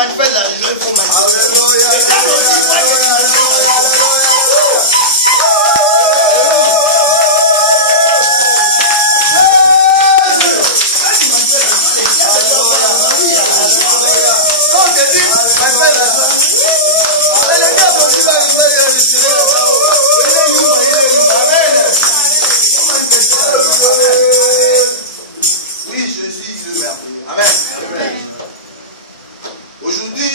manifeste la joie, il faut manifester. Alléluia. Et quand on dit pas que oui, Jésus, Dieu merveilleux. Amen. Aujourd'hui,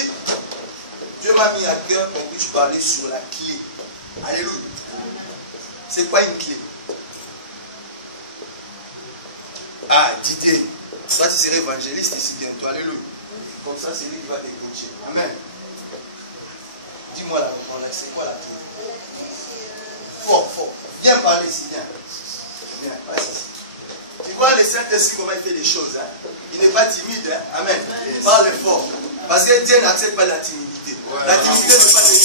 Dieu m'a mis à cœur qu'on puisse parler sur la clé. Alléluia. C'est quoi une clé? Ah, Didier, toi tu serais évangéliste ici bientôt. Alléluia. Comme ça, c'est lui qui va te coacher. Amen. Dis-moi là, c'est quoi la clé? Fort, fort. Viens parler ici, viens. Viens, vas-y. Tu vois le Saint-Esprit comment il fait les choses. Hein? Il n'est pas timide. Hein? Amen. Yes. Parle fort. Parce que Dieu n'accepte pas la timidité. Ouais, la timidité n'est pas de Dieu.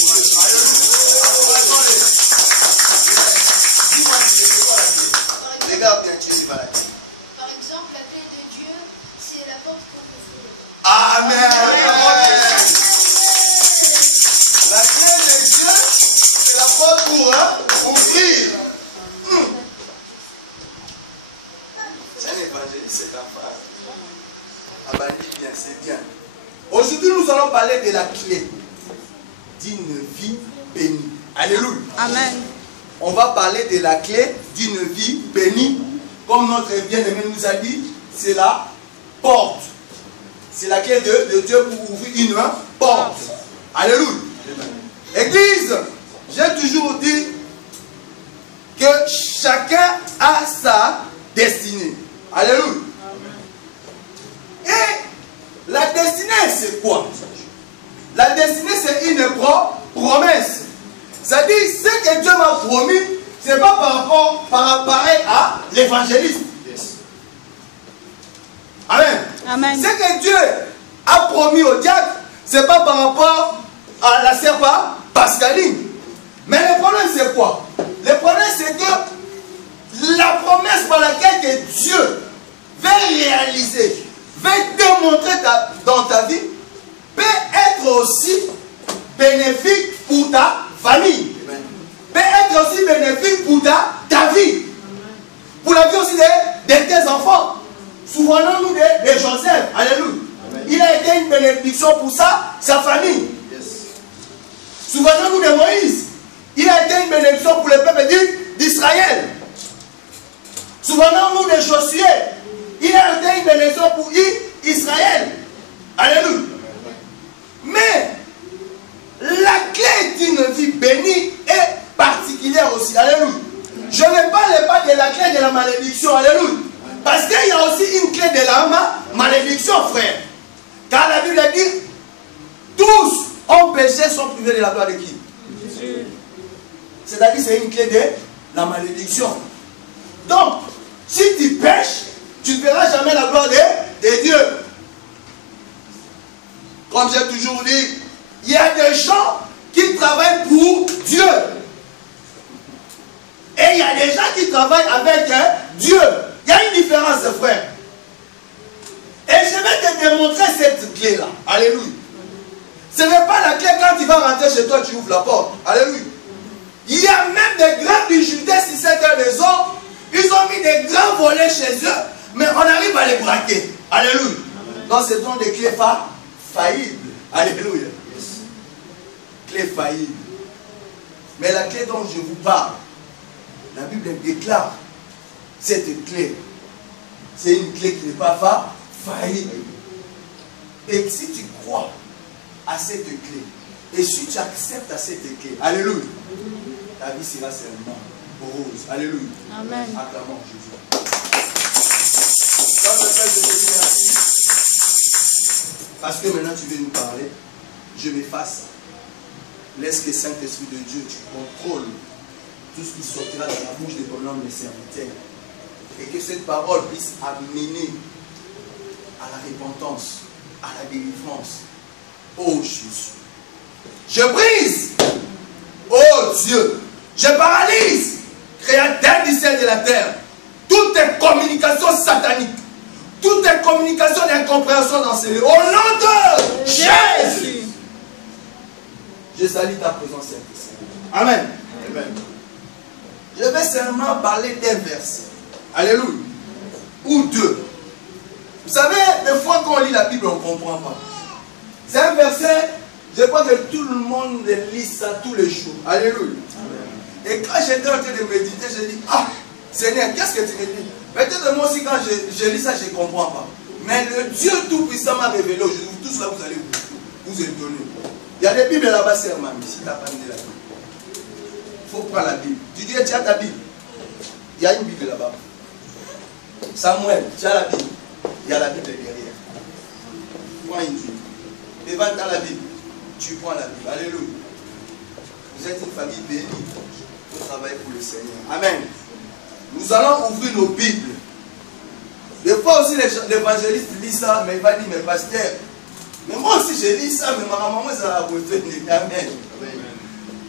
Dis-moi, c'est quoi la clé? Regarde bien, tu sais pas la clé. Par exemple, la clé de Dieu, c'est la porte pour ouvrir. Amen. La clé de Dieu, c'est la porte pour ouvrir. C'est un évangéliste, c'est ta phrase. Ah bah dis bien, c'est bien. Aujourd'hui, nous allons parler de la clé d'une vie bénie. Alléluia. Amen. On va parler de la clé d'une vie bénie. Comme notre bien-aimé nous a dit, c'est la porte. C'est la clé de Dieu pour ouvrir une porte. Alléluia. Église, j'ai toujours dit que chacun a sa destinée. Alléluia. Et la destinée, c'est quoi? La destinée, c'est une promesse. C'est-à-dire, ce que Dieu m'a promis, ce n'est pas par pareil à l'évangéliste. Yes. Amen. Amen. Ce que Dieu a promis au diacre, ce n'est pas par rapport à la sœur Pascaline. Mais le problème, c'est quoi? Le problème, c'est que la promesse par laquelle que Dieu veut réaliser, veut démontrer dans ta vie, peut être aussi bénéfique pour ta famille. Amen. Peut être aussi bénéfique pour ta vie. Pour la vie aussi de tes enfants. Souvenons-nous de Joseph. Alléluia. Amen. Il a été une bénédiction pour sa famille. Yes. Souvenons-nous de Moïse. Il a été une bénédiction pour le peuple d'Israël. Souvenons-nous de Josué. Il a été une bénédiction pour Israël. Alléluia. Mais la clé d'une vie bénie est particulière aussi. Alléluia. Je ne parle pas de la clé de la malédiction. Alléluia. Parce qu'il y a aussi une clé de la malédiction, frère. Car la Bible dit, tous ont péché, sont privés de la gloire de qui? Jésus. C'est-à-dire c'est une clé de la malédiction. Donc, si tu pêches, tu ne verras jamais la gloire de Dieu. Comme j'ai toujours dit, il y a des gens qui travaillent pour Dieu. Et il y a des gens qui travaillent avec Dieu. Il y a une différence, frère. Et je vais te démontrer cette clé-là. Alléluia. Ce n'est pas la clé quand tu vas rentrer chez toi, tu ouvres la porte. Alléluia. Il y a même des grands bijoutiers sur cette maison. Ils ont mis des grands volets chez eux, mais on arrive à les braquer. Alléluia. Donc ce sont des clés faillibles. Alléluia. Clés faillibles. Mais la clé dont je vous parle, la Bible déclare cette clé. C'est une clé qui n'est pas faillible. Et si tu crois à cette clé, et si tu acceptes à cette clé, alléluia, ta vie sera seulement rose. Alléluia. Amen. Acclamons Jésus. Dans le Père, je te dis merci. Parce que maintenant tu veux nous parler, je m'efface. Laisse que Saint-Esprit de Dieu, tu contrôles tout ce qui sortira de la bouche de ton homme et serviteur. Et que cette parole puisse amener à la repentance, à la délivrance. Oh Jésus. Je brise. Oh Dieu. Je paralyse. Créateur du ciel et de la terre. Toutes tes communications sataniques. Toutes tes communication, d'incompréhension dans ce lieu. Au nom de Jésus. Je salue ta présence, Saint-Esprit. Amen. Amen. Je vais seulement parler d'un verset. Alléluia. Ou deux. Vous savez, des fois quand on lit la Bible, on ne comprend pas. C'est un verset, je crois que tout le monde lit ça tous les jours. Alléluia. Et quand j'étais en train de méditer, je dis, ah, Seigneur, qu'est-ce que tu me dis? Peut-être moi aussi, quand je lis ça, je ne comprends pas. Mais le Dieu Tout-Puissant m'a révélé aujourd'hui. Tout cela, vous allez vous étonner. Il y a des Bibles là-bas, c'est un si tu n'as pas mis la Bible. Il faut prendre la Bible. Tu dis, tu as ta Bible. Il y a une Bible là-bas. Samuel, tu as la Bible. Il y a la Bible derrière. Prends une Bible. Devant tu as la Bible. Tu prends la Bible. Alléluia. Vous êtes une famille bénie. Vous travaillez pour le Seigneur. Amen. Nous allons ouvrir nos Bibles. Des fois aussi, l'évangéliste lit ça, mais il va dire, mais pasteur, mais moi aussi je lis ça, mais ma maman, ça a retenu. Amen.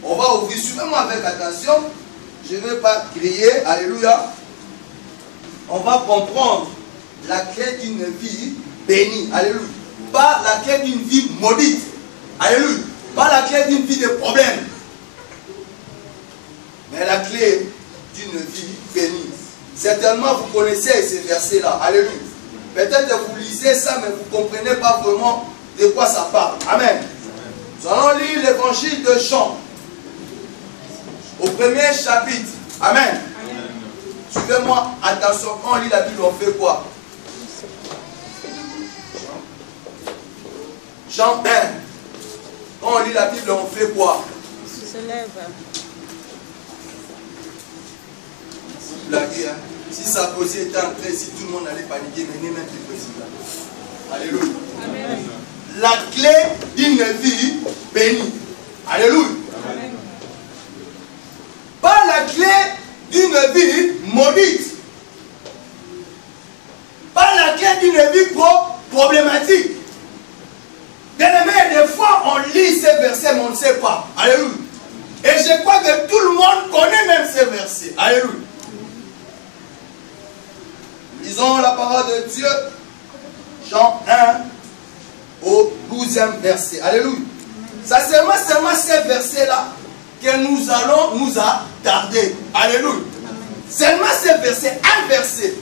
On va ouvrir, suivez-moi avec attention. Je ne vais pas crier, alléluia. On va comprendre la clé d'une vie bénie, alléluia. Pas la clé d'une vie maudite, alléluia. Pas la clé d'une vie de problème, mais la clé d'une vie bénie. Certainement vous connaissez ces versets-là, alléluia. Peut-être que vous lisez ça, mais vous ne comprenez pas vraiment de quoi ça parle. Amen. Nous allons lire l'évangile de Jean, au premier chapitre. Amen. Suivez-moi, attention, quand on lit la Bible, on fait quoi? Jean 1. Quand on lit la Bible, on fait quoi? On se lève. Blaguez, hein? Si Sarkozy était entré, si tout le monde allait paniquer, mais n'est même plus président. Alléluia. Amen. La clé d'une vie bénie. Alléluia. Amen. Pas la clé d'une vie maudite. Pas la clé d'une vie problématique. Bien aimé, des fois on lit ces versets, mais on ne sait pas. Alléluia. Et je crois que tout le monde connaît même ces versets. Alléluia. Lisons la parole de Dieu, Jean 1, au 12e verset. Alléluia. Ça c'est seulement ces versets-là que nous allons nous attarder. Alléluia. Seulement ces versets, un verset.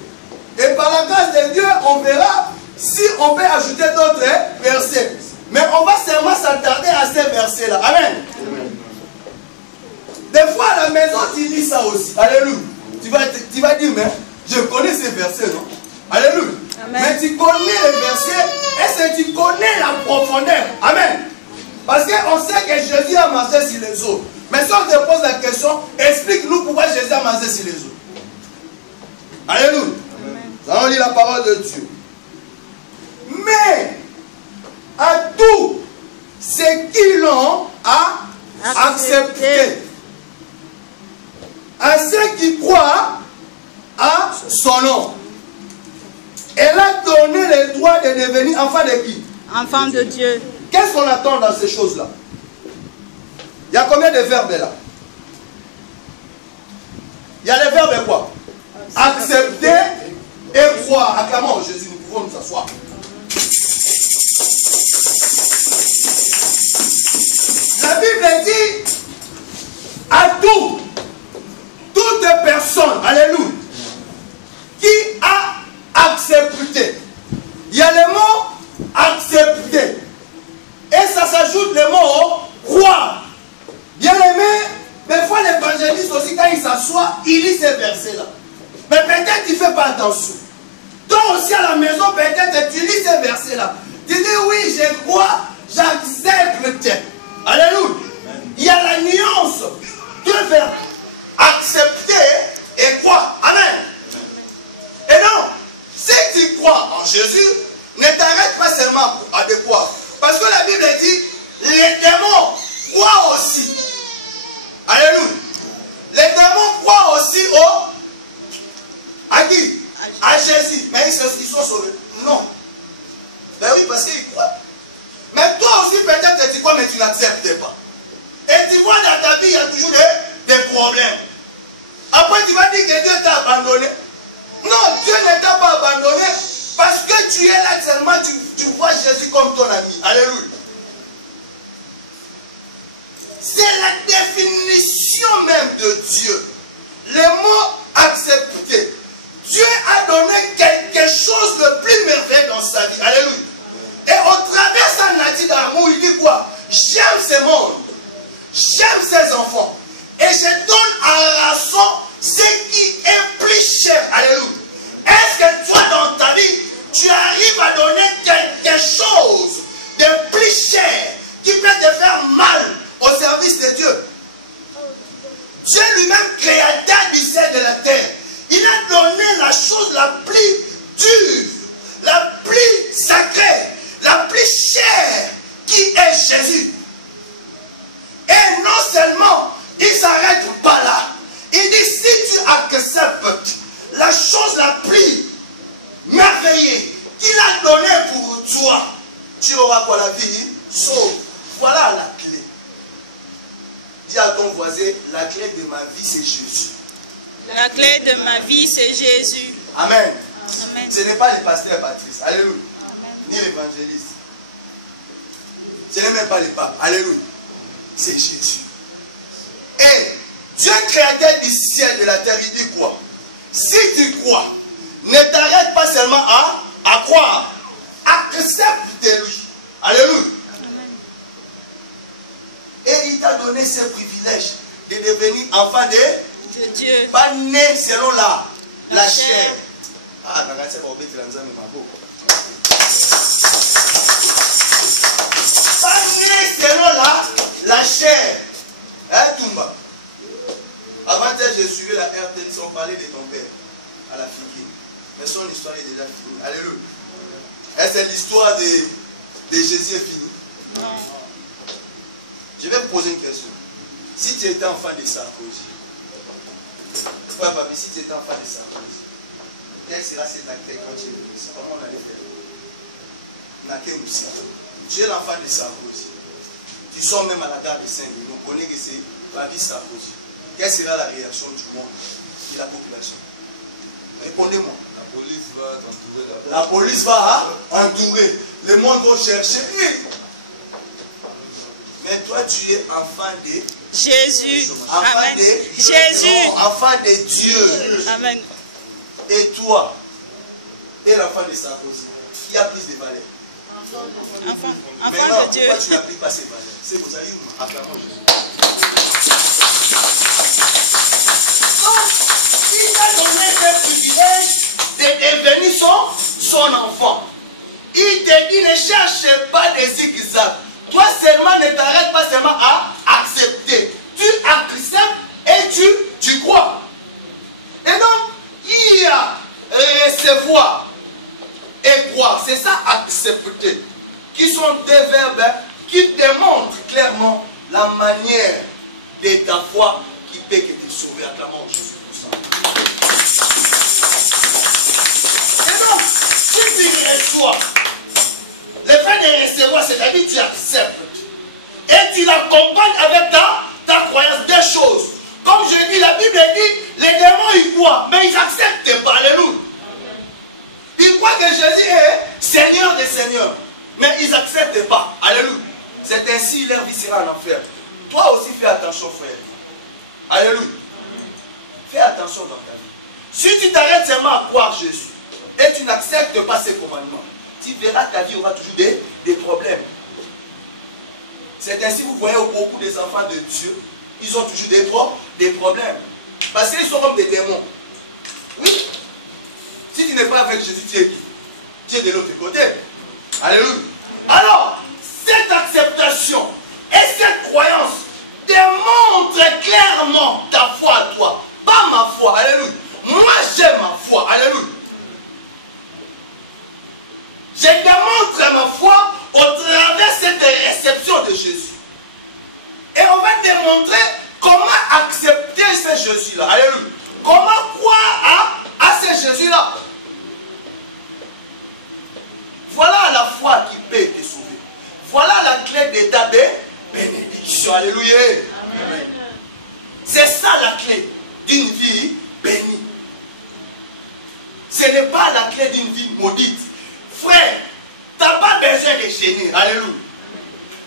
Et par la grâce de Dieu, on verra si on peut ajouter d'autres versets. Mais on va seulement s'attarder à ces versets-là. Amen. Des fois à la maison, tu lis ça aussi. Alléluia. Tu vas dire, mais je connais ces versets, non? Alléluia. Amen. Mais tu connais les versets, est-ce que tu connais la profondeur? Amen. Parce qu'on sait que Jésus a marché sur les eaux. Mais si on te pose la question, explique-nous pourquoi Jésus a marché sur les eaux. Alléluia. Nous allons lire la parole de Dieu. Mais à tous ceux qui l'ont accepté, à ceux qui croient à son nom, elle a donné le droit de devenir enfant de qui? Enfant de Dieu. Qu'est-ce qu'on attend dans ces choses-là? Il y a combien de verbes là? Il y a les verbes quoi? Accepter et croire. Acclamons Jésus, nous pouvons nous asseoir. La Bible dit à toute personne, alléluia, qui a accepté. Il y a le mot accepter. Et ça s'ajoute le mot croire. Bien aimé, des fois l'évangéliste aussi, quand il s'assoit, il lit ces versets-là. Mais peut-être il ne fait pas attention. Toi aussi à la maison, peut-être tu lis ces versets-là. Tu dis oui, je crois, j'accepte. Alléluia. Il y a la nuance de faire accepter et croire. Amen. Et non, si tu crois en Jésus, ne t'arrête pas seulement à de croire. Parce que la Bible dit, les démons croient aussi. Alléluia. Les démons croient aussi à qui? À Jésus. Mais ils sont sauvés. Non. Ben oui, parce qu'ils croient. Mais toi aussi, peut-être tu crois, mais tu n'acceptes pas. Et tu vois dans ta vie, il y a toujours des problèmes. Après, tu vas dire que Dieu t'a abandonné. Non, Dieu ne t'a pas abandonné parce que tu es Jésus comme ton ami. Alléluia. C'est la définition même de Dieu. Le mot accepter. Dieu a donné quelque chose de plus merveilleux dans sa vie. Alléluia. Et au travers de sa nature d'amour, il dit quoi? J'aime ce monde. J'aime ses enfants. Et je donne à rançon ce qui est plus cher. Alléluia. Est-ce que toi, dans ta vie, tu arrives à donner quelque chose de plus cher qui peut te faire mal au service de Dieu? Dieu lui-même, créateur du ciel et de la terre, il a donné la chose la plus dure, la plus sacrée, la plus chère, qui est Jésus. Et non seulement, il ne s'arrête pas là. Il dit, si tu acceptes la chose la plus merveilleuse qu'il a donnée pour toi, tu auras quoi? La vie sauve. Voilà la clé. Dis à ton voisin, la clé de ma vie, c'est Jésus. La clé de ma vie, c'est Jésus. Amen. Amen. Ce n'est pas le pasteur Patrice. Alléluia. Ni l'évangéliste. Ce n'est même pas le pape. Alléluia. C'est Jésus. Et Dieu créateur du ciel et de la terre, il dit quoi? Si tu crois, ne t'arrête pas seulement à croire. Accepte de lui. Alléluia. Et il t'a donné ce privilège de devenir enfant de Dieu. Pas né selon la chair. Ah, c'est pas né selon la chair. Hein, Toumba? Avant je suivais la RTL, on parlait de ton père à la figure. Mais son histoire est déjà finie. Alléluia. Est-ce que l'histoire de Jésus est finie? Non. Je vais vous poser une question. Si tu étais enfant de Sarkozy, ouais, papi, si tu étais enfant de Sarkozy, quel sera cet acte quand tu es le président? Comment on allait faire? Tu es l'enfant de Sarkozy. Tu sors même à la gare de Saint-Denis. On connaît que c'est papi Sarkozy. Quelle sera la réaction du monde, de la population? Répondez-moi. La police va t'entourer. La police va entourer. Le monde va chercher. Mais toi, tu es enfant de Jésus. enfant Amen. de Jésus. non, enfant de Dieu. Amen. Et toi, et l'enfant de Sarkozy, qui a plus de valeur? Enfant Maintenant, de Dieu. pourquoi tu n'appliques pas ces valeurs? C'est vous allez acclamons Jésus. Donc, il t'a donné ce privilège de devenir son enfant. Il te dit, ne cherche pas des zigzags. Toi seulement, ne t'arrête pas seulement à accepter. Tu acceptes et tu crois. Et donc, il y a recevoir et croire. C'est ça, accepter. Qui sont des verbes qui démontrent clairement la manière de ta foi qui peut te sauver. Acclamons Jésus pour ça. Et donc, si tu reçois, le fait de recevoir, c'est-à-dire tu acceptes. Et tu l'accompagnes avec ta croyance. Des choses. Comme je dis, la Bible dit, les démons ils croient, mais ils n'acceptent pas. Alléluia. Ils croient que Jésus est Seigneur des Seigneurs. Mais ils n'acceptent pas. Alléluia. C'est ainsi leur vie sera en enfer. Toi aussi fais attention, frère. Alléluia. Fais attention dans ta vie. Si tu t'arrêtes seulement à croire Jésus et tu n'acceptes pas ses commandements, tu verras ta vie aura toujours des problèmes. C'est ainsi que vous voyez beaucoup des enfants de Dieu, ils ont toujours des problèmes. Parce qu'ils sont comme des démons. Oui. Si tu n'es pas avec Jésus, tu es qui? Tu es de l'autre côté. Alléluia. Alors, cette acceptation et cette croyance démontrent clairement ta foi à toi. Pas ma foi. Alléluia. Moi, j'ai ma foi. Alléluia. Je démontre ma foi au travers de cette réception de Jésus. Et on va démontrer comment accepter ce Jésus-là. Alléluia. Comment croire à ce Jésus-là. Voilà la foi qui peut te sauver. Voilà la clé de ta bénédiction. Alléluia. Amen. C'est ça la clé d'une vie bénie. Ce n'est pas la clé d'une vie maudite. Frère, tu n'as pas besoin de gêner. Alléluia.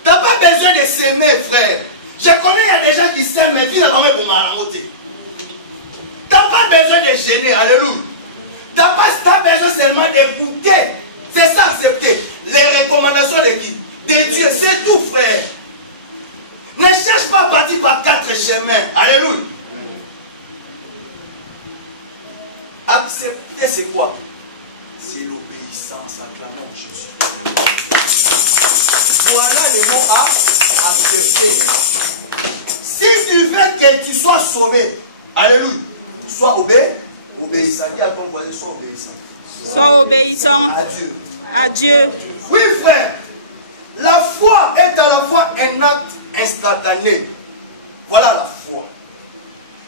Tu n'as pas besoin de s'aimer, frère. Je connais, il y a des gens qui s'aiment, mais finalement, ils vont m'arranger. Tu n'as pas besoin de gêner. Alléluia. Tu n'as pas besoin seulement d'écouter. C'est ça, accepter. Les recommandations de qui? De Dieu. C'est tout, frère. Ne cherche pas à partir par 4 chemins. Alléluia. Accepter, c'est quoi? C'est l'obéissance. Acclamons Jésus. Voilà les mots à accepter. Si tu veux que tu sois sauvé, alléluia, sois obéissant. Dis à ton voisin, sois obéissant. Sois obéissant À Dieu. à Dieu. Oui, frère. La foi est à la fois un acte instantané. Voilà la foi.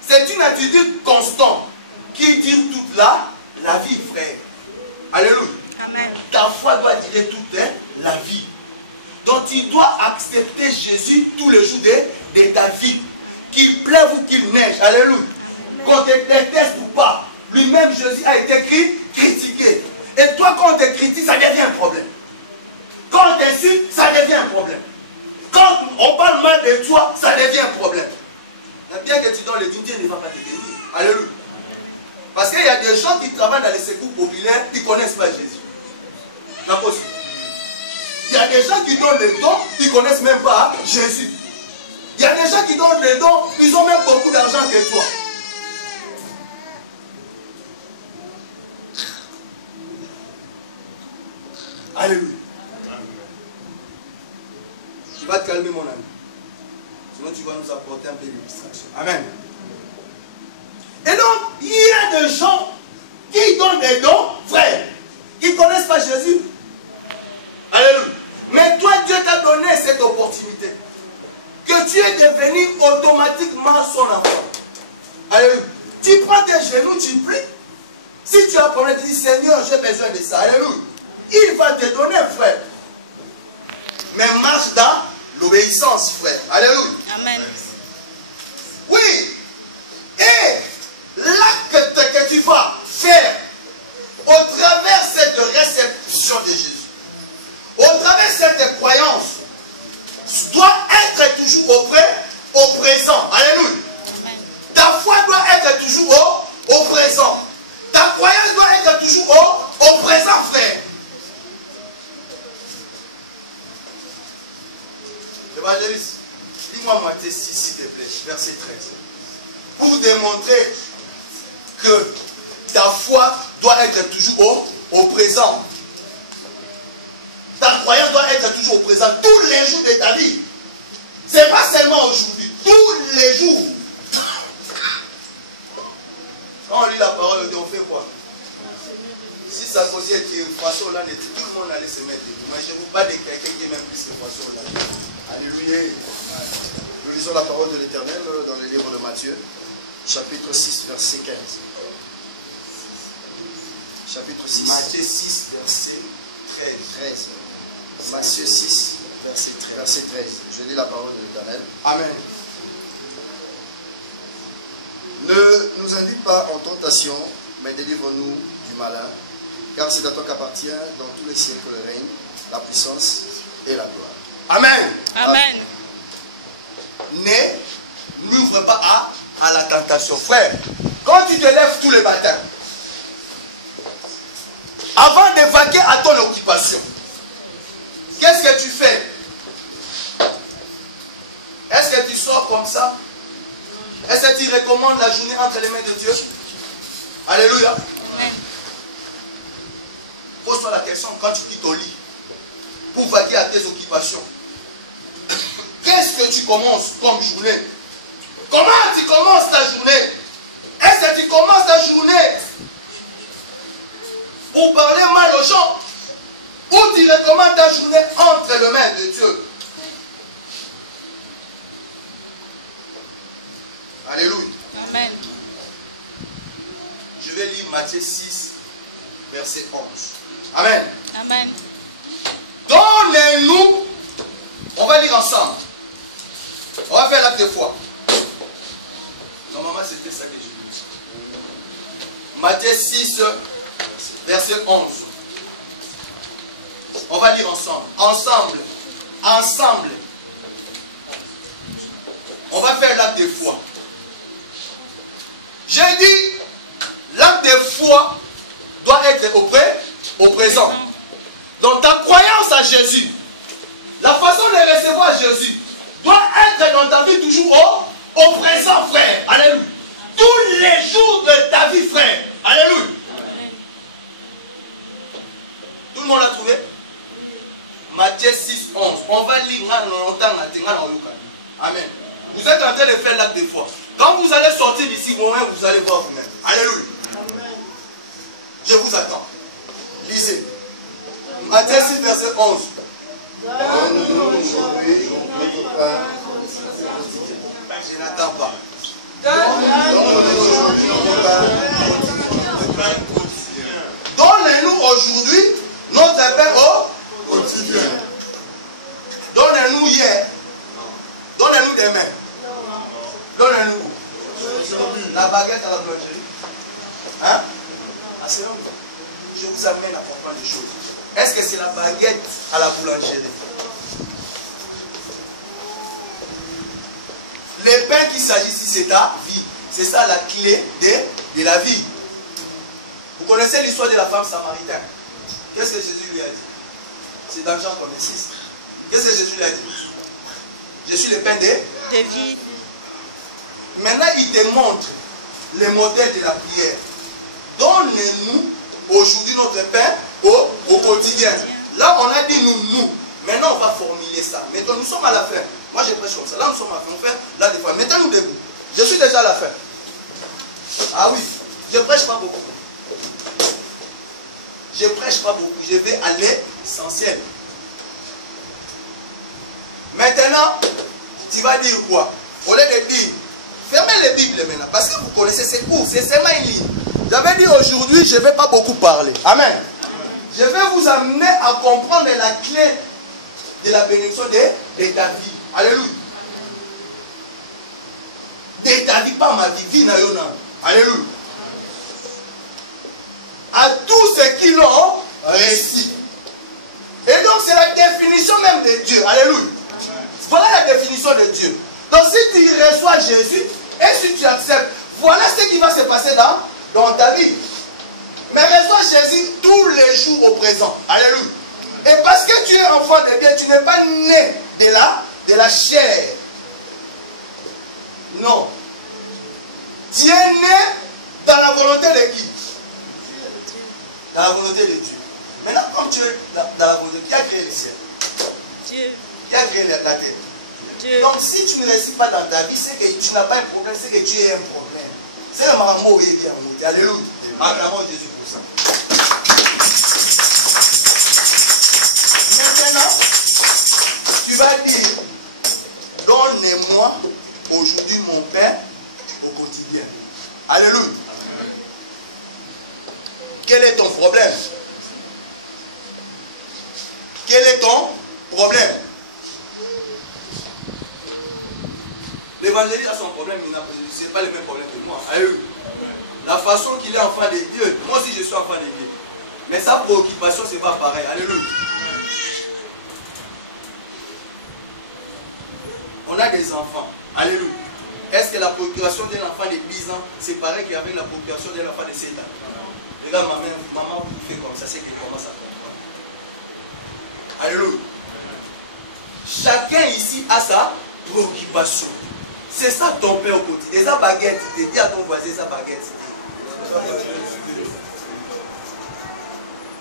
C'est une attitude constante qui dure toute la vie, frère. Alléluia. Amen. Ta foi doit durer toute la vie. Donc tu dois accepter Jésus tous les jours de ta vie. Qu'il pleuve ou qu'il neige. Alléluia. Qu'on te déteste ou pas. Lui-même, Jésus a été critiqué. Et toi, quand on te critique, ça devient un problème. Quand on t'insulte, ça devient un problème. Quand on parle mal de toi, ça devient un problème. Mais bien que tu donnes le Dieu ne va pas te bénir. Alléluia. Parce qu'il y a des gens qui travaillent dans les secours populaires qui ne connaissent pas Jésus. D'accord? Il y a des gens qui donnent les dons, qui ne connaissent même pas Jésus. Il y a des gens qui donnent les dons, ils ont même beaucoup d'argent que toi. Alléluia. Tu vas te calmer, mon ami. Sinon, tu vas nous apporter un peu d'illustration. Amen. Et donc, il y a des gens qui donnent des dons, frère, qui ne connaissent pas Jésus. Alléluia. Mais toi, Dieu t'a donné cette opportunité. Que tu es devenu automatiquement son enfant. Alléluia. Tu prends tes genoux, tu pries. Si tu as un problème, tu dis, Seigneur, j'ai besoin de ça. Alléluia. Il va te donner, frère. Mais marche dans l'obéissance, frère. Alléluia. Amen. Oui. Et l'acte que tu vas faire au travers de cette réception de Jésus, au travers de cette croyance, doit être toujours au présent. Alléluia. Amen. Ta foi doit être toujours au présent. Ta croyance doit être toujours au présent, frère. Évangéliste, dis-moi Matthieu 6, s'il te plaît, verset 13. Pour démontrer que ta foi doit être toujours au présent. Ta croyance doit être toujours au présent, tous les jours de ta vie. Ce n'est pas seulement aujourd'hui, tous les jours. Quand on lit la parole, on fait quoi? Si Sarkozy était François Hollande, tout le monde allait se mettre debout. Mais je ne vous parle de quelqu'un qui est même plus que François Hollande. Alléluia. Nous lisons la parole de l'Éternel dans le livre de Matthieu, chapitre 6, verset 15. Chapitre 6. Matthieu 6, verset 13. Matthieu 6, verset 13. Je lis la parole de l'Éternel. Amen. Ne nous induis pas en tentation, mais délivre-nous du malin, car c'est à toi qu'appartient dans tous les siècles le règne, la puissance et la gloire. Amen. Amen. N'ouvre pas à la tentation. Frère, quand tu te lèves tous les matins, avant de vaquer à ton occupation, qu'est-ce que tu fais? Est-ce que tu sors comme ça? Est-ce que tu recommandes la journée entre les mains de Dieu? Alléluia. Amen. Pose-toi la question quand tu quittes ton lit pour vaquer à tes occupations. Qu'est-ce que tu commences comme journée? Comment tu commences ta journée? Est-ce que tu commences ta journée pour parler mal aux gens? Ou tu recommandes ta journée entre les mains de Dieu? Alléluia. Amen. Je vais lire Matthieu 6, verset 11. Amen. Amen. Donnez-nous, on va lire ensemble. On va faire l'acte de foi. Normalement, c'était ça que j'ai dit. Matthieu 6, verset 11. On va lire ensemble. Ensemble. On va faire l'acte de foi. J'ai dit, l'acte de foi doit être au présent. Donc ta croyance à Jésus, la façon de recevoir Jésus, doit être dans ta vie toujours au présent, frère. Alléluia. Tous les jours de ta vie, frère. Alléluia. Tout le monde l'a trouvé? Matthieu 6, 11. On va lire longtemps. Amen. Vous êtes en train de faire l'acte de foi. Quand vous allez sortir d'ici, vous allez voir vous-même. Alléluia. Je vous attends. Lisez. Matthieu 6, verset 11. Donne-nous aujourd'hui notre pain. Je n'attends pas. Donne-nous aujourd'hui notre pain. Donne-nous aujourd'hui notre pain au quotidien. Donne-nous hier. Donne-nous demain. Donne-nous. La baguette à la boulangerie. Hein? Ah, c'est long. Je vous amène à comprendre les choses. Est-ce que c'est la baguette à la boulangerie? Le pain qu'il s'agit ici, c'est ta vie. C'est ça la clé de la vie. Vous connaissez l'histoire de la femme samaritaine. Qu'est-ce que Jésus lui a dit? C'est dans Jean 6. Qu'est-ce que Jésus lui a dit? Je suis le pain de vie. Maintenant, il te montre le modèle de la prière. Donne-nous aujourd'hui notre pain au quotidien. Là, on a dit nous. Maintenant, on va formuler ça. Maintenant, nous sommes à la fin. Moi, je prêche comme ça. Là, nous sommes à la fin. On fait là des fois. Mettez-nous debout. Je suis déjà à la fin. Ah oui, je ne prêche pas beaucoup. Je ne prêche pas beaucoup. Je vais à l'essentiel. Maintenant, tu vas dire quoi? Au lieu de dire, fermez les Bibles maintenant. Parce que vous connaissez, c'est court. C'est seulement une ligne. J'avais dit aujourd'hui, je ne vais pas beaucoup parler. Amen. Je vais vous amener à comprendre la clé de la bénédiction de ta vie. Alléluia. De ta vie, pas ma vie. Vie na yona. Alléluia. À tous ceux qui l'ont réussi. Et donc, c'est la définition même de Dieu. Alléluia. Voilà la définition de Dieu. Donc, si tu reçois Jésus et si tu acceptes, voilà ce qui va se passer dans ta vie. Mais reçois Jésus tous les jours au présent. Alléluia. Et parce que tu es enfant de Dieu, tu n'es pas né de la chair. Non. Tu es né dans la volonté de qui? Dans la volonté de Dieu. Maintenant, comme tu es dans la volonté de Dieu, qui a créé le ciel? Dieu. Qui a créé la terre? Dieu. Donc, si tu ne réussis pas dans ta vie, c'est que tu n'as pas un problème, c'est que tu es un problème. C'est un maman qui est bien monté. Alléluia. Acclamons Jésus pour ça. Maintenant, tu vas dire, donne-moi aujourd'hui mon pain au quotidien. Alléluia. Quel est ton problème? Quel est ton problème? L'évangéliste a son problème, ce n'est pas le même problème que moi. Alléluia. La façon qu'il est enfant de Dieu, moi aussi je suis enfant de Dieu. Mais sa préoccupation, ce n'est pas pareil. Alléluia. On a des enfants. Alléluia. Est-ce que la préoccupation d'un enfant de 10 ans, c'est pareil qu'avec la préoccupation d'un enfant de 7 ans? Regarde, maman, vous fait comme ça, c'est qu'elle commence à comprendre. Alléluia. Chacun ici a sa préoccupation. C'est ça ton père au quotidien. Et sa baguette, dis à ton voisin sa baguette.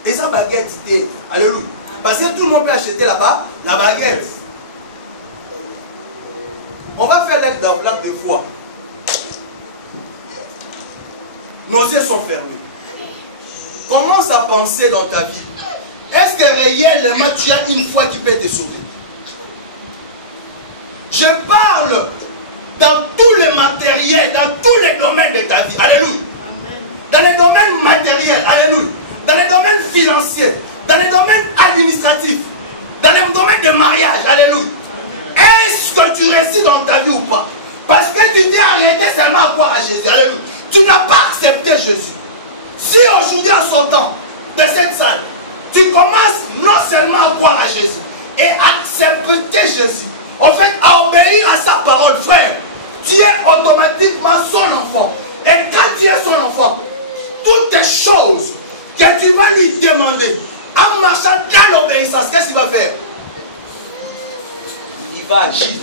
Et sa baguette, alléluia. Parce que tout le monde peut acheter là-bas la baguette. On va faire l'acte de foi. Nos yeux sont fermés. Commence à penser dans ta vie. Est-ce que réellement tu as une foi qui peut te sauver? Je parle dans tous les matériels, dans tous les domaines de ta vie. Alléluia. Dans les domaines matériels. Alléluia. Dans les domaines financiers. Dans les domaines administratifs. Dans les domaines de mariage. Alléluia. Est-ce que tu réussis dans ta vie ou pas? Parce que tu t'es arrêté seulement à croire à Jésus. Alléluia. Tu n'as pas accepté Jésus. Si aujourd'hui en sortant de cette salle, tu commences non seulement Jésus, en fait, à obéir à sa parole, frère, tu es automatiquement son enfant. Et quand tu es son enfant, toutes les choses que tu vas lui demander, en marchant dans l'obéissance, qu'est-ce qu'il va faire? Il va agir.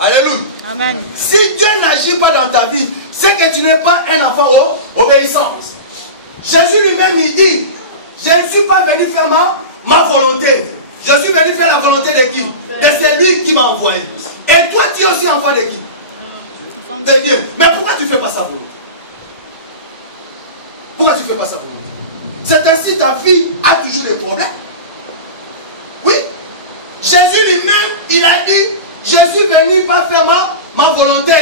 Alléluia. Amen. Si Dieu n'agit pas dans ta vie, c'est que tu n'es pas un enfant obéissant. Jésus lui-même, il dit, je ne suis pas venu faire ma volonté. Je suis venu faire la volonté de qui? De celui qui m'a envoyé. Et toi, tu es aussi enfant de qui? De Dieu. Mais pourquoi tu ne fais pas sa volonté? Pourquoi tu ne fais pas sa volonté? C'est ainsi ta fille a toujours des problèmes. Oui. Jésus lui-même, il a dit, je suis venu pas faire ma volonté.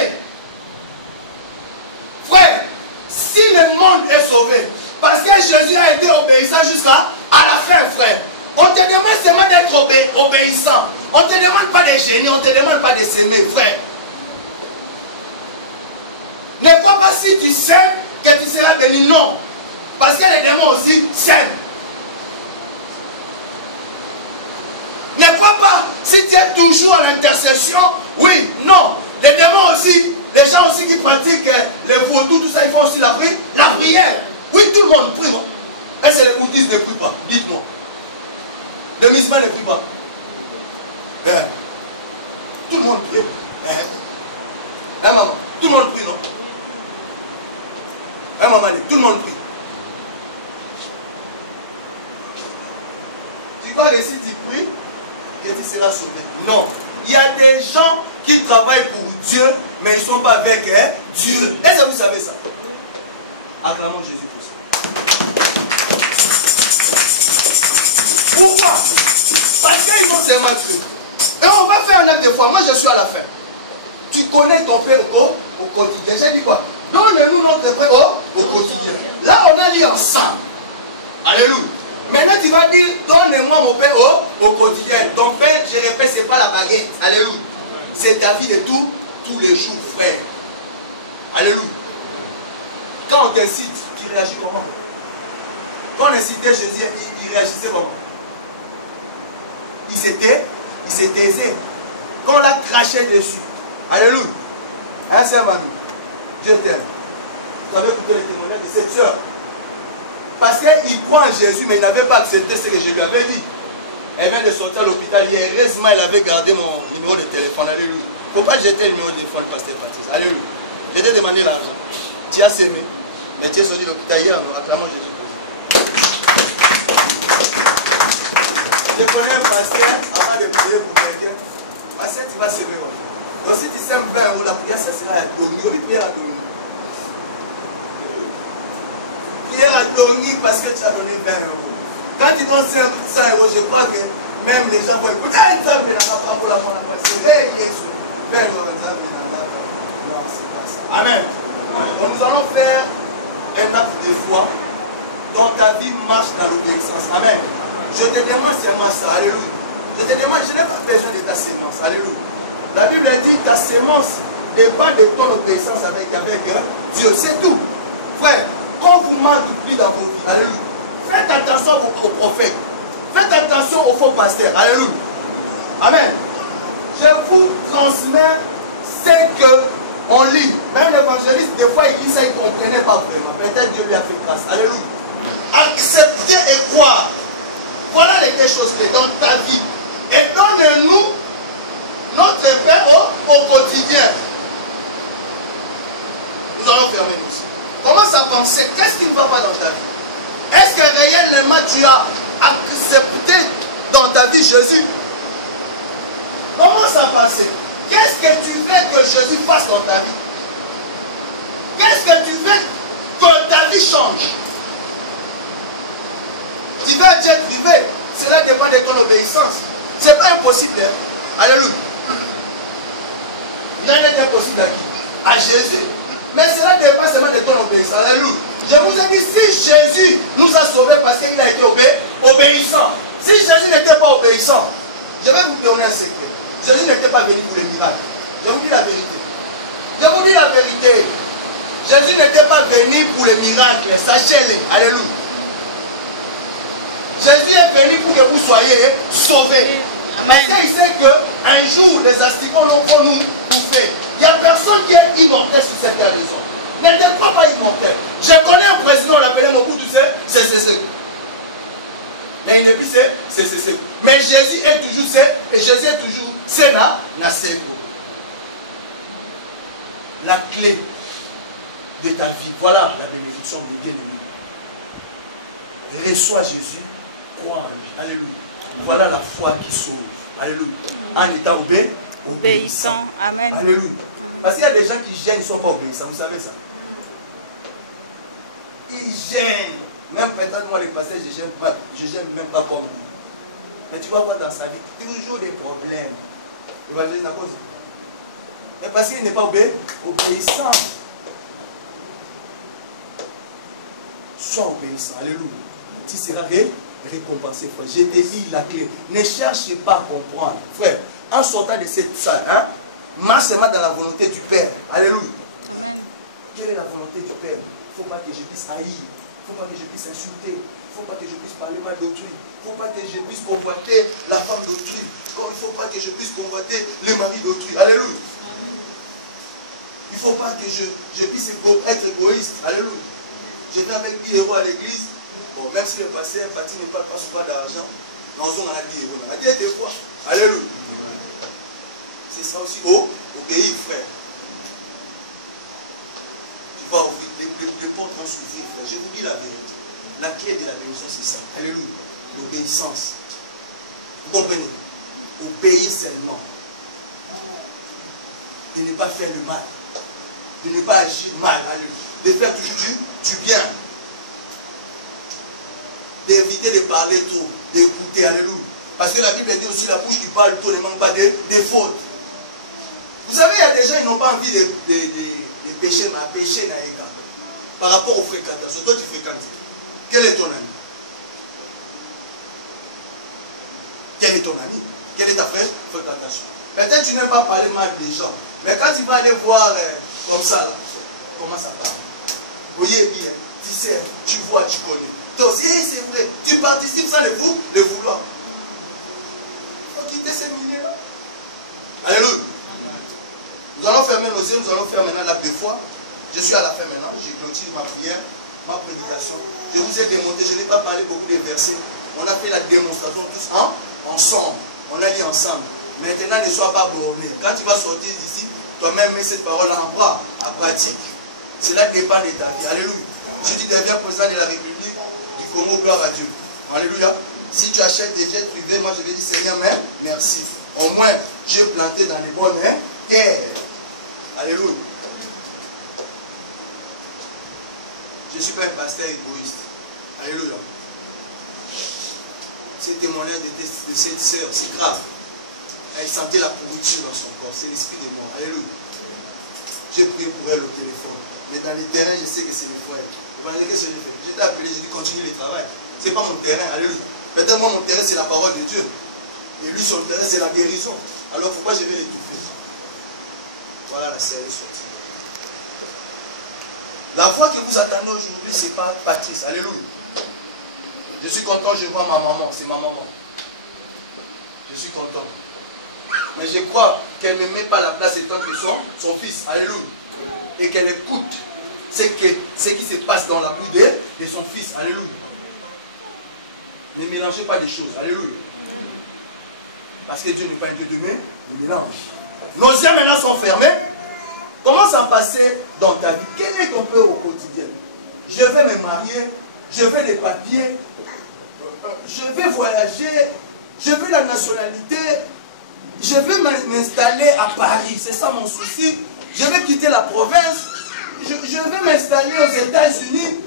Frère, si le monde est sauvé, parce que Jésus a été obéissant jusqu'à la fin, frère, on te demande seulement d'être obéissant. On ne te demande pas de génie, on ne te demande pas de s'aimer, frère. Ne crois pas si tu sèmes que tu seras béni, non. Parce que les démons aussi s'aiment. Ne crois pas si tu es toujours à l'intercession, oui, non. Les démons aussi, les gens aussi qui pratiquent les vaudous, tout ça, ils font aussi la prière. Oui, tout le monde prie. Et c'est les bouddhistes ne prient pas, dites-moi. Les musulmans ne prient pas. Tout le monde prie. Hein, maman, tout le monde prie, non? Hein, maman, tout le monde prie. Tu crois que si tu pries, que tu seras sauvé? Non. Il y a des gens qui travaillent pour Dieu, mais ils ne sont pas avec Dieu. Est-ce que vous savez ça? Acclamons Jésus pour ça. Pourquoi? Parce qu'ils ont seulement cru. Et on va faire un acte de foi. Moi, je suis à la fin. Tu connais ton Père au quotidien. J'ai dit quoi? Donne-nous notre Père au quotidien. Là, on a dit ensemble. Alléluia. Maintenant, tu vas dire, donne-moi mon Père au quotidien. Ton Père, je répète, ce n'est pas la baguette. Alléluia. C'est ta vie de tous les jours, frère. Alléluia. Quand on t'incite, tu réagis comment? Quand on incitait Jésus, il réagissait comment? Il s'est taisé. Quand on l'a craché dessus. Alléluia. Hein, c'est ma vie. Je t'aime. Vous avez écouté le témoignage de cette soeur. Parce qu'il croit en Jésus, mais il n'avait pas accepté ce que je lui avais dit. Elle vient de sortir à l'hôpital hier. Heureusement, elle avait gardé mon numéro de téléphone. Alléluia. Il ne faut pas jeter le numéro de téléphone, pasteur Baptiste. Alléluia. Je t'ai demandé l'argent. Tu as sémé. Mais tu es sorti de l'hôpital hier. Acclamons Jésus. Je connais un pasteur avant de prier pour quelqu'un. Pasteur, tu vas s'aimer. Donc si tu sèmes 20 €, la prière, ça sera à Domingo. Mais prière à Domingo. Prière à Domingo parce que tu as donné 20 €. Quand tu donnes 100 €, je crois que même les gens vont écouter. Ah, il t'a bien pas pour la prendre. C'est vrai, Jésus. 20 €, non, c'est pas ça. Amen. Donc nous allons faire un acte de foi dont ta vie marche dans l'obéissance. Amen. Je te demande seulement ça. Alléluia. Je te demande, je n'ai pas besoin de ta sémence. Alléluia. La Bible dit ta sémence dépend de ton obéissance avec Dieu. C'est tout. Frère, quand vous m'oubliez dans vos vies, alléluia. Faites attention aux prophètes. Faites attention aux faux pasteurs. Alléluia. Amen. Je vous transmets ce qu'on lit. Même l'évangéliste, des fois, il dit ça, il ne comprenait pas vraiment. Peut-être Dieu lui a fait grâce. Alléluia. Accepter et croire. Voilà les deux choses clés dans ta vie. Et donne-nous notre Père au quotidien. Nous allons fermer nous. Commence à penser, qu'est-ce qui ne va pas dans ta vie? Est-ce que réellement tu as accepté dans ta vie Jésus? Commence à penser, qu'est-ce que tu veux que Jésus fasse dans ta vie? Qu'est-ce que tu veux que ta vie change? Tu veux être privé, cela dépend de ton obéissance. Ce n'est pas impossible. Hein? Alléluia. Il n'est impossible à qui? À Jésus. Mais cela dépend seulement de ton obéissance. Alléluia. Je vous ai dit, si Jésus nous a sauvés parce qu'il a été obéissant. Si Jésus n'était pas obéissant, je vais vous donner un secret. Jésus n'était pas venu pour les miracles. Je vous dis la vérité. Je vous dis la vérité. Jésus n'était pas venu pour les miracles. Sachez-le. Alléluia. Jésus est venu pour que vous soyez sauvés. Parce qu'il sait qu'un jour, les asticots vont nous bouffer. Il n'y a personne qui est immortel sur cette terre. N'était pas immortel. Je connais un président, on l'appelait Mobutu, c'est. Mais il n'est plus c'est. Mais Jésus est toujours c'est, et Jésus est toujours Sénat, Naseko. La clé de ta vie, voilà la bénédiction de Dieu. Reçois Jésus, crois en lui. Alléluia. Voilà la foi qui sauve. Alléluia. En état obéissant. Amen. Alléluia. Parce qu'il y a des gens qui gênent, ils ne sont pas obéissants. Vous savez ça? Ils gênent. Même peut-être moi, les pasteurs, je n'aime même pas comme lui. Mais tu vas voir dans sa vie, toujours des problèmes. Évangéliste à cause. Mais parce qu'il n'est pas obéissant. Sois obéissant. Alléluia. Tu seras récompensé, frère. Je te dis la clé. Ne cherchez pas à comprendre. Frère, en sortant de cette salle, marche seulement dans la volonté du Père. Alléluia. Quelle est la volonté du Père? Il ne faut pas que je puisse haïr. Il ne faut pas que je puisse insulter. Il ne faut pas que je puisse parler mal d'autrui. Il ne faut pas que je puisse convoiter la femme d'autrui. Comme il ne faut pas que je puisse convoiter le mari d'autrui. Alléluia. Il ne faut pas que je puisse être égoïste. Alléluia. Je vais avec 10 euros à l'église. Bon, même si le passé, un parti ne parle pas souvent d'argent, dans on a 10 euros. On a 10 des fois. Alléluia. C'est ça aussi. Obéir, frère. Tu vas ouvrir. Les portes vont s'ouvrir, frère. Je vous dis la vérité. La clé de la bénédiction, c'est ça. Alléluia. L'obéissance. Vous comprenez? Obéir seulement. De ne pas faire le mal. De ne pas agir mal. Alléluia. De faire toujours du bien. D'éviter de parler trop. D'écouter. Alléluia. Parce que la Bible dit aussi la bouche qui parle trop ne manque pas des fautes. Vous savez, il y a des gens qui n'ont pas envie de pécher, mais pécher n'a pas. Par rapport aux fréquentations. Toi, tu fréquentes. Quel est ton ami? Quel est ton ami? Quelle est ta fréquentation? Peut-être que tu n'aimes pas parler mal des gens. Mais quand tu vas aller voir comme ça, là, comment ça va? Vous voyez bien, tu sais, tu vois, tu connais. Toi aussi, c'est vrai, tu participes sans le vouloir. Il faut quitter ces milieux-là. Alléluia. Nous allons fermer nos yeux, nous allons faire maintenant la 2 fois. Je suis à la fin maintenant, j'ai clôturé ma prière, ma prédication. Je vous ai démontré, je n'ai pas parlé beaucoup des versets. On a fait la démonstration tous ensemble. On a lu ensemble. Maintenant, ne sois pas borné. Quand tu vas sortir d'ici, toi-même mets cette parole en bras, en pratique. Cela dépend de ta vie. Alléluia. Si tu deviens président de la République du Congo, gloire à Dieu. Alléluia. Si tu achètes des jets privés, moi je vais dire Seigneur, merci. Au moins, j'ai planté dans les bonnes terres. Alléluia. Je ne suis pas un pasteur égoïste. Alléluia. Ce témoignage de cette sœur, c'est grave. Elle sentait la pourriture dans son corps. C'est l'esprit de mort. Alléluia. J'ai prié pour elle au téléphone. Mais dans les terrains, je sais que c'est le frère. Je t'ai appelé, j'ai dit continue le travail. Ce n'est pas mon terrain. Alléluia. Peut-être moi, mon terrain, c'est la parole de Dieu. Et lui, son terrain, c'est la guérison. Alors pourquoi je vais l'étouffer? Voilà la série sortie. La foi que vous attendez aujourd'hui, ce n'est pas Patrice. Alléluia. Je suis content, je vois ma maman. C'est ma maman. Je suis content. Mais je crois qu'elle ne met pas la place étant que son fils. Alléluia. Et qu'elle écoute ce qui se passe dans la bouche de son fils. Alléluia. Ne mélangez pas les choses. Alléluia. Parce que Dieu n'est pas un Dieu de mélange. Nos yeux maintenant sont fermés. Comment ça passer dans ta vie? Quel est ton peur au quotidien? Je vais me marier, je veux des papiers, je vais voyager, je veux la nationalité, je veux m'installer à Paris. C'est ça mon souci. Je vais quitter la province, je vais m'installer aux États-Unis.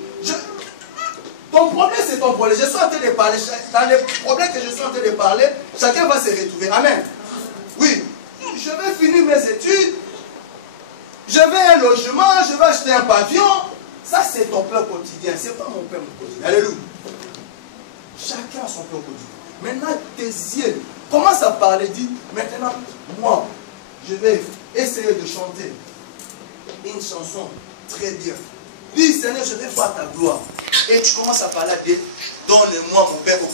Ton problème, c'est ton problème. Je suis en train de parler. Dans les problèmes que je suis en train de parler, chacun va se retrouver. Amen. Oui. Je vais finir mes études. Je veux un logement. Je vais acheter un pavillon. Ça, c'est ton peur quotidien. Ce n'est pas mon peur quotidien. Alléluia. Chacun a son peur quotidien. Maintenant, tes yeux commencent à parler. Dis, maintenant, moi, je vais essayer de chanter une chanson très bien. Dis, Seigneur, je vais voir ta gloire. Et tu commences à parler à Dieu, donne-moi mon pain au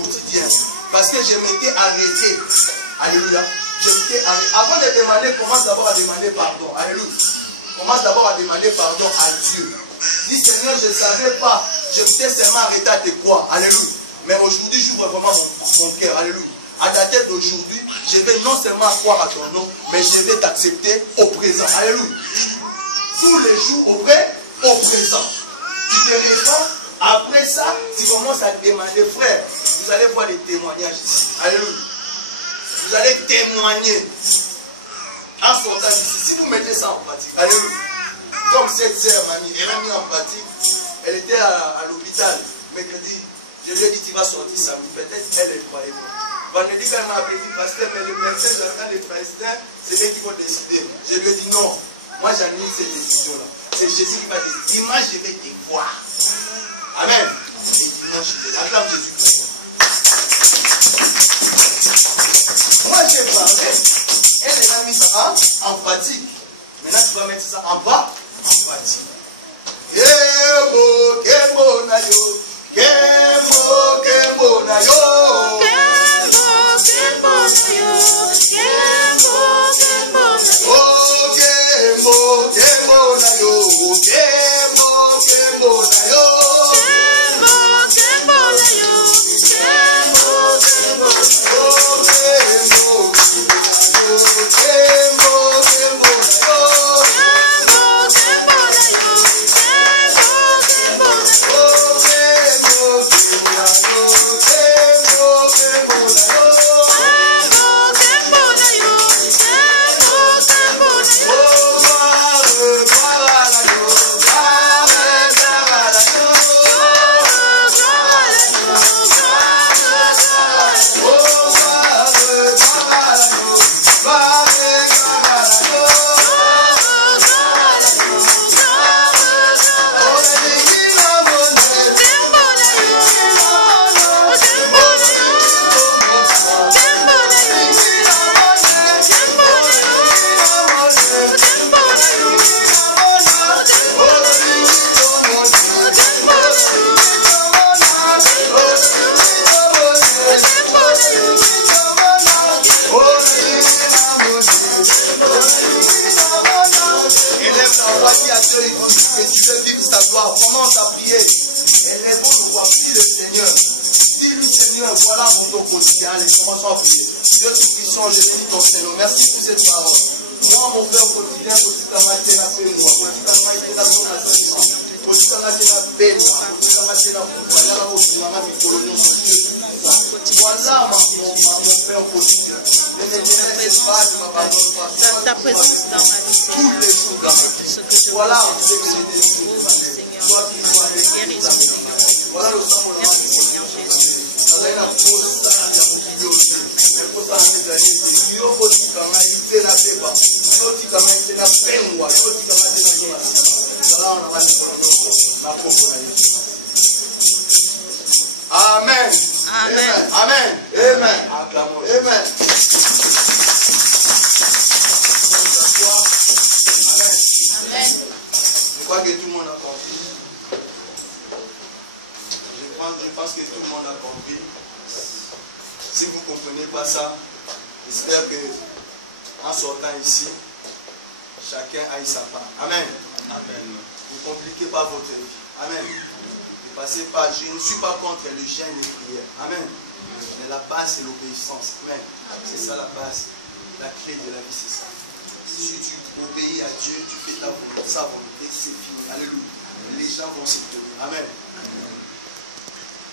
quotidien. Parce que je m'étais arrêté. Alléluia. Je m'étais arrêté. Avant de demander, commence d'abord à demander pardon. Alléluia. Commence d'abord à demander pardon à Dieu. Dis Seigneur, je ne savais pas. Je m'étais seulement arrêté à te croire. Alléluia. Mais aujourd'hui, j'ouvre vraiment mon cœur. Alléluia. À ta tête d'aujourd'hui, je vais non seulement croire à ton nom, mais je vais t'accepter au présent. Alléluia. Tous les jours au présent. Tu te réponds. Après ça, tu commences à demander, frère, vous allez voir les témoignages ici. Alléluia. Vous allez témoigner. En sortant d'ici, si vous mettez ça en pratique, alléluia. Comme cette sœur mamie, elle a mis en pratique, elle était à l'hôpital, mercredi, je lui ai dit, tu vas sortir samedi, peut-être elle croyait pas. Vendredi, quand elle m'a appelé, pasteur, mais les personnes, dans les pasteurs, c'est eux qui vont décider. Je lui ai dit, non, moi j'annule cette décision-là. C'est Jésus qui va dire, dimanche, je vais te voir. Amen. Et dimanche, je vais. Acclame Jésus. Moi, j'ai parlé, elle a mis ça en pratique. Maintenant, tu vas mettre ça en bas, en pratique. Kemo, kemo na yo. Kemo, kemo na yo. Kemo, kemo na yo. Kemo, kemo na yo. Oh, kemo, kemo na yo. Kemo, kemo na yo. Kemo, kemo na yo. Kemo, kemo na yo. Merci pour cette parole. Moi, mon frère quotidien, voilà mon frère quotidien. Ta présence dans ma vie. Tous les jours dans ma vie. Voilà ce que j'ai dit. Toi qui vois les guérisons. Voilà le sang de Seigneur Jésus. Amen. Amen. Amen. Amen. Amen. Amen. Je crois que tout le monde a compris. Je pense que tout le monde a compris. Si vous ne comprenez pas ça, j'espère que en sortant ici, chacun aille sa part. Amen. Amen. Ne compliquez pas votre vie. Amen. Ne passez pas. Je ne suis pas contre le jeûne et les prières. Amen. Mais la base, c'est l'obéissance. Amen. C'est ça la base. La clé de la vie, c'est ça. Si tu obéis à Dieu, tu fais sa volonté, c'est fini. Alléluia. Les gens vont se tenir. Amen.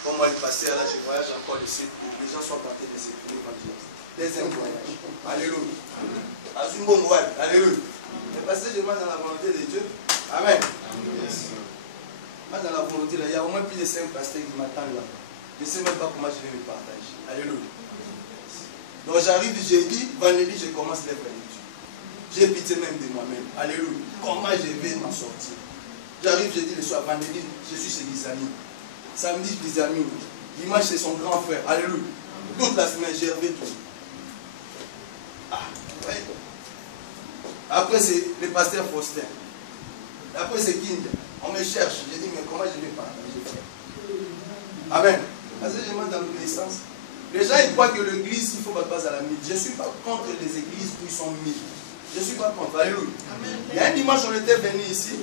Comme moi, le pasteur, là, je voyage encore le sud pour que les gens soient tentés de s'écouler quand Dieu. Deuxième voyage. Alléluia. Alléluia. Le pasteur, je marche dans la volonté de Dieu. Amen. Moi, dans la volonté, là, il y a au moins plus de 5 pasteurs qui m'attendent là. Je ne sais même pas comment je vais me partager. Alléluia. Donc j'arrive du jeudi, vendredi, je commence les vraies lectures. J'ai pitié même de moi-même. Alléluia. Comment je vais m'en sortir? J'arrive jeudi le soir, vendredi, je suis chez des amis. Samedi, des amis. Dimanche, c'est son grand frère. Alléluia. Toute la semaine, j'ai revu tout. Ah, ouais. Après, c'est le pasteur Faustin. Après, c'est Kind. On me cherche. J'ai dit, mais comment je vais partager, frère? Amen. Parce que je demande dans l'obéissance. Les gens ils croient que l'église, il faut pas passer à la mythe. Je ne suis pas contre les églises où ils sont mythes. Je ne suis pas contre. Alléluia. Il y a un dimanche, on était venu ici.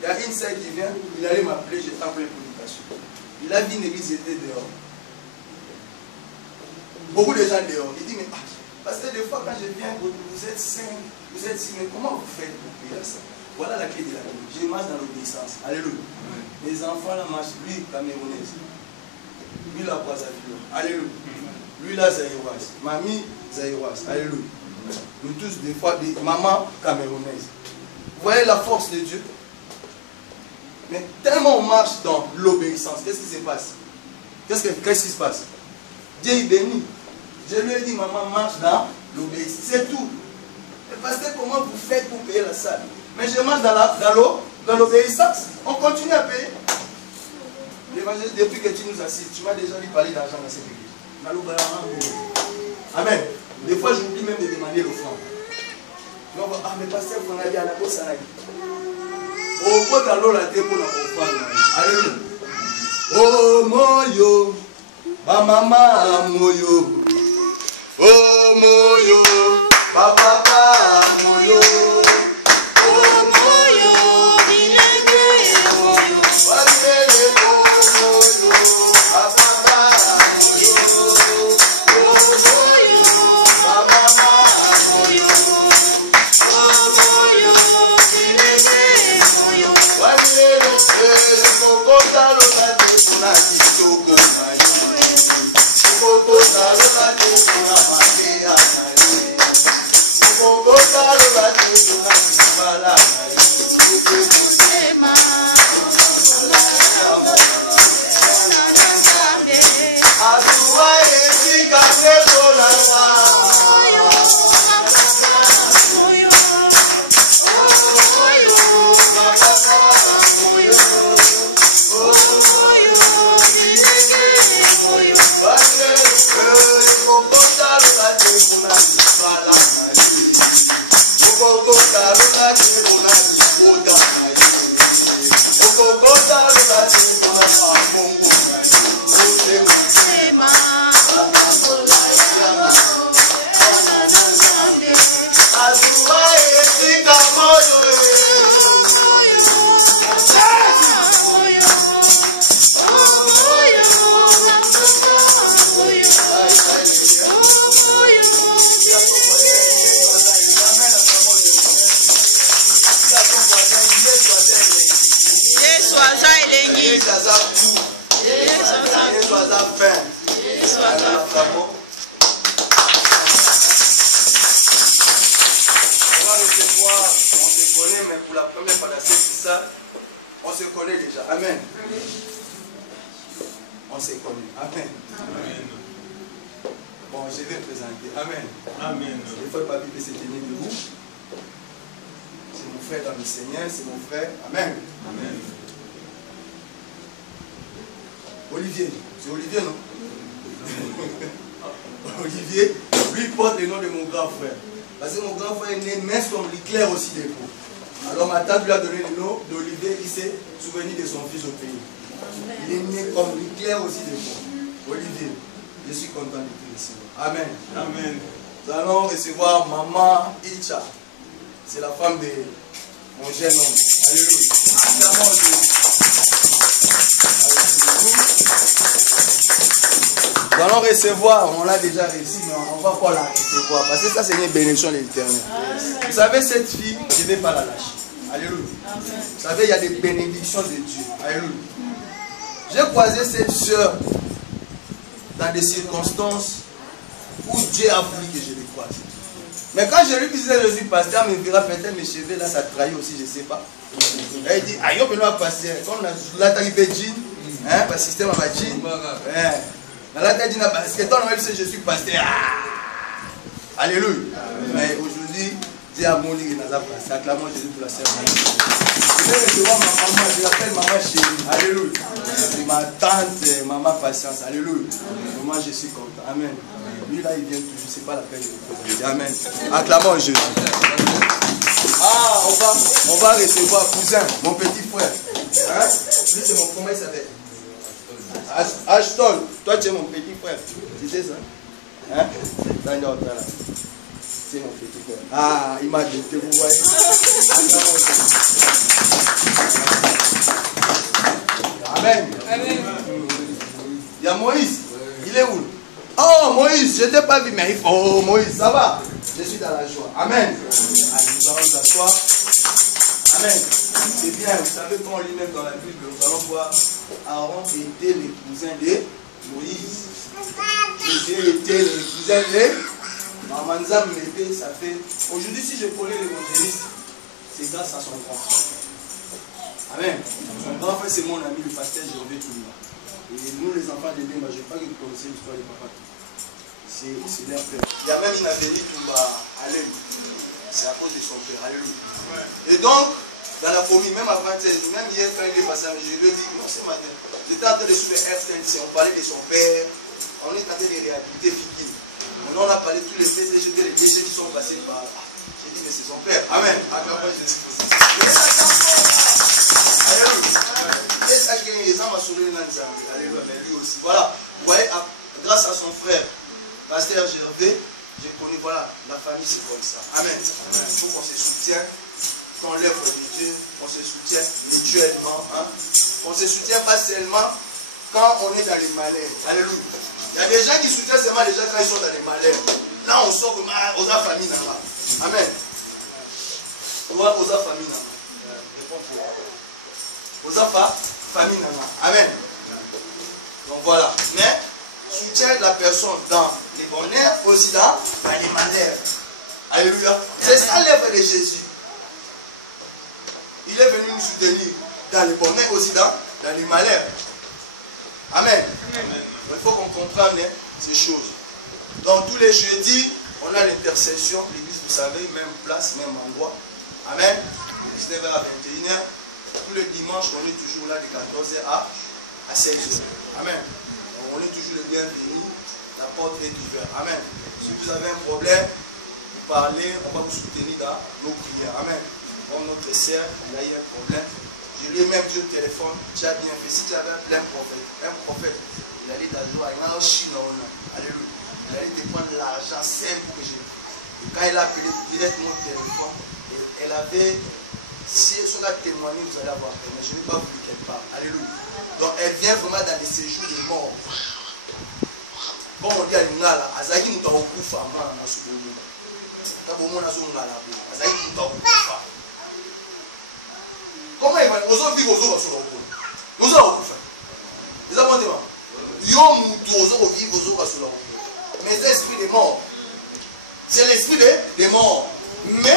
Il y a une sœur qui vient. Il allait m'appeler, j'étais en pleine prédication. Il a vu une église, était dehors. Beaucoup de gens dehors. Il dit, mais parce que des fois, quand je viens, vous êtes 5, vous êtes 6, mais comment vous faites pour payer ça? Voilà la clé de la vie. Je marche dans l'obéissance. Alléluia. Les enfants là marchent, lui, camerounais. Lui, la Brazzaville. Alléluia. Lui, là, Zaïroise. Mamie, Zaïroise. Alléluia. Nous tous, des fois, des mamans camerounaises. Vous voyez la force de Dieu? Mais tellement on marche dans l'obéissance, qu'est-ce qui se passe? Qu'est-ce qui se passe? Dieu est béni. Je lui ai dit, maman, marche dans l'obéissance. C'est tout. Et pasteur, comment vous faites pour payer la salle? Mais je marche dans l'obéissance. On continue à payer. L'évangile, depuis que tu nous assistes, tu m'as déjà vu parler d'argent dans cette église. Amen. Des fois, j'oublie même de demander l'offrande. Ah, mais pasteur, vous en avez à la bosse à la vie. Oh, pour ta lola, t'es pour la offrande. Alléluia. Oh, moyo. Ma maman, moyo. Oh, moyo. Ma papa, moyo. Oh, moyo. Bilenge, moyo. Wabele, moyo. Ma papa, moyo. Oh, moyo. Ma maman, moyo. Oh, moyo. Bilenge, moyo. Wabele, Amen. On se connaît. Amen. Amen. Bon, je vais me présenter. Amen. Amen. Il faut pas vivre cette année de vous. C'est mon frère dans le Seigneur, c'est mon frère. Amen. Amen. Olivier. C'est Olivier, non? Olivier, lui porte le nom de mon grand frère. Parce que mon grand frère est né mince comme l'éclair aussi des peaux. Alors ma tante lui a donné le nom d'Olivier qui s'est souvenu de son fils au pays. Il est né comme l'éclair aussi des peaux. Olivier, je suis content de te recevoir. Amen. Amen. Nous allons recevoir maman Icha. C'est la femme de mon jeune homme. Alléluia. Nous allons recevoir, on l'a déjà réussi, mais on va pas la recevoir. Parce que ça, c'est une bénédiction de l'Éternel. Vous savez, cette fille, je ne vais pas la lâcher. Alléluia. Vous savez, il y a des bénédictions de Dieu. Alléluia. J'ai croisé cette soeur dans des circonstances où Dieu a voulu que je les croise. Mais quand je lui disais, je suis pasteur, elle me verra peut-être mes cheveux, là, ça trahit aussi, je ne sais pas. Elle dit, aïe, on peut nous pasteur. Quand on a la taille de jean, parce que le système a jean. La taille de jean, parce que toi, on dit, je suis pasteur. Alléluia. Mais aujourd'hui, Dieu a mon lit dans la place. Acclamons Jésus pour la cérémonie. Je vais recevoir ma maman, je l'appelle maman chérie. Alléluia. C'est ma tante, maman patience. Alléluia. Maman, je suis content. Amen. Lui là, il vient toujours, c'est pas la peine de le présenter. Amen. Acclamons Jésus. Ah, on va recevoir cousin, mon petit frère. Hein? Lui, c'est mon, comment il s'appelle? Ashton. Toi, tu es mon petit frère. Tu sais ça? Hein? C'est mon petit frère. Ah, il m'a dit, vous voyez. Amen. Amen. Il y a Moïse. Il est où? Oh, Moïse, je ne t'ai pas vu, mais il faut. Oh, Moïse, ça va? Je suis dans la joie. Amen. Allez, nous allons nous asseoir. Amen. C'est bien, vous savez, quand on lit même dans la Bible, nous allons voir Aaron était le cousin de Moïse. Jésus était le cousin de Mamanzam Mépé. Ça fait. Aujourd'hui, si je connais l'évangéliste, c'est grâce à son grand frère. Amen. Son grand frère, c'est mon ami, le pasteur Gervais Toumba. Et nous, les enfants de Bimba, je ne sais pas que vous connaissez l'histoire de papa. C'est leur père. Il y a même une avenue Toumba à Lem. C'est à cause de son père. Alléluia. Et donc, dans la famille, même avant, même hier, quand il est passé, je lui ai dit, non, ce matin, j'étais en train de suivre RTNC, on parlait de son père, on est en train de réhabiliter Fiki. Maintenant, on a parlé de tous les PDG, les déchets qui sont passés par là. J'ai dit, mais c'est son père. Amen. Alléluia. Et ça qui est les hommes à sauver l'ensemble. Alléluia. Mais lui aussi. Voilà. Vous voyez, grâce à son frère, pasteur Gervais, j'ai connu, voilà, la famille c'est comme ça. Amen. Il faut qu'on se soutienne. Dans l'œuvre de Dieu, on se soutient mutuellement. Hein? On ne se soutient pas seulement quand on est dans les malheurs. Alléluia. Il y a des gens qui soutiennent seulement les gens quand ils sont dans les malheurs. Là, on sort aux familles. Amen. On va aux familles. Aux familles. Amen. Donc voilà. Mais soutient la personne dans les bonheurs, aussi dans les malheurs. Alléluia. C'est ça l'œuvre de Jésus. Il est venu nous soutenir dans les bonheurs, aussi dans les malheurs. Amen. Amen. Il faut qu'on comprenne ces choses. Donc tous les jeudis, on a l'intercession. L'église, vous savez, même place, même endroit. Amen. 19h à 21h. Tous les dimanches, on est toujours là de 14h à 16h. Amen. Donc, on est toujours les bienvenus. La porte est ouverte. Amen. Si vous avez un problème, vous parlez, on va vous soutenir dans nos prières. Amen. Comme notre sœur, il a eu un problème. Je lui ai même dit au téléphone, tu as bien fait. Si tu avais plein un prophète, il allait t'ajouter à Chine. Alléluia. Il allait te prendre l'argent simple que j'ai. Et quand elle a appelé directement au téléphone, elle avait, si elle a témoigné, vous allez avoir peur. Mais je n'ai pas voulu qu'elle parle. Alléluia. Donc elle vient vraiment dans les séjours des morts. Comme on dit à l'Ingala, Azaki nous t'a beaucoup fait, moi, on a souvenir. Comment il va nous vivre aux autres sur le nous avons fait. Les abonnements. Yom nous vivre aux autres sur le mais l'esprit des morts. C'est l'esprit des morts. Mais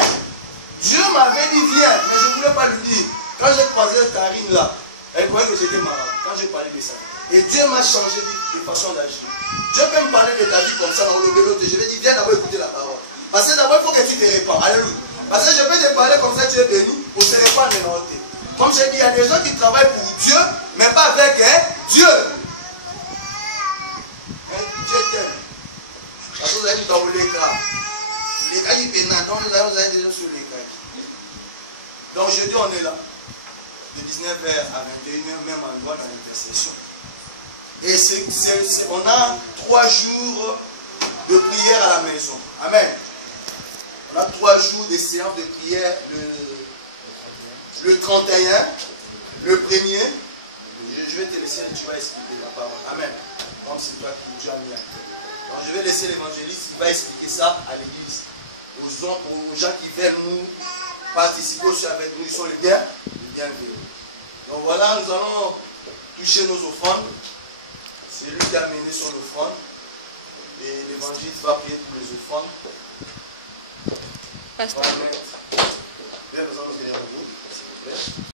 Dieu m'avait dit viens, mais je ne voulais pas lui dire. Quand j'ai croisé Karine là, elle croyait que j'étais malade. Quand j'ai parlé de ça. Et Dieu m'a changé de façon d'agir. Dieu peut me parler de ta vie comme ça dans le vélo. Je vais dire viens d'abord écouter la parole. Parce que d'abord, il faut que tu te répands. Alléluia. Parce que je peux te parler comme ça, tu es béni, pour se répandre et noter. Comme je dis, il y a des gens qui travaillent pour Dieu, mais pas avec Dieu. Dieu t'aime. Parce que vous avez dit dans les cas. Les cas, ils viennent donc nous allons aller déjà sur les cas. Donc jeudi, on est là. De 19h à 21h, même endroit dans l'intercession. Et on a 3 jours de prière à la maison. Amen. On a 3 jours de séance de prière le 31, le 1er. Je vais te laisser, tu vas expliquer la parole. Amen. Comme c'est toi qui as mis à cœur. Donc je vais laisser l'évangéliste, il va expliquer ça à l'église. Aux gens qui veulent nous participer aussi avec nous, ils sont les bienvenus. Donc voilà, nous allons toucher nos offrandes. C'est lui qui a mené son offrande. Et l'évangéliste va prier pour les offrandes. Pasteur.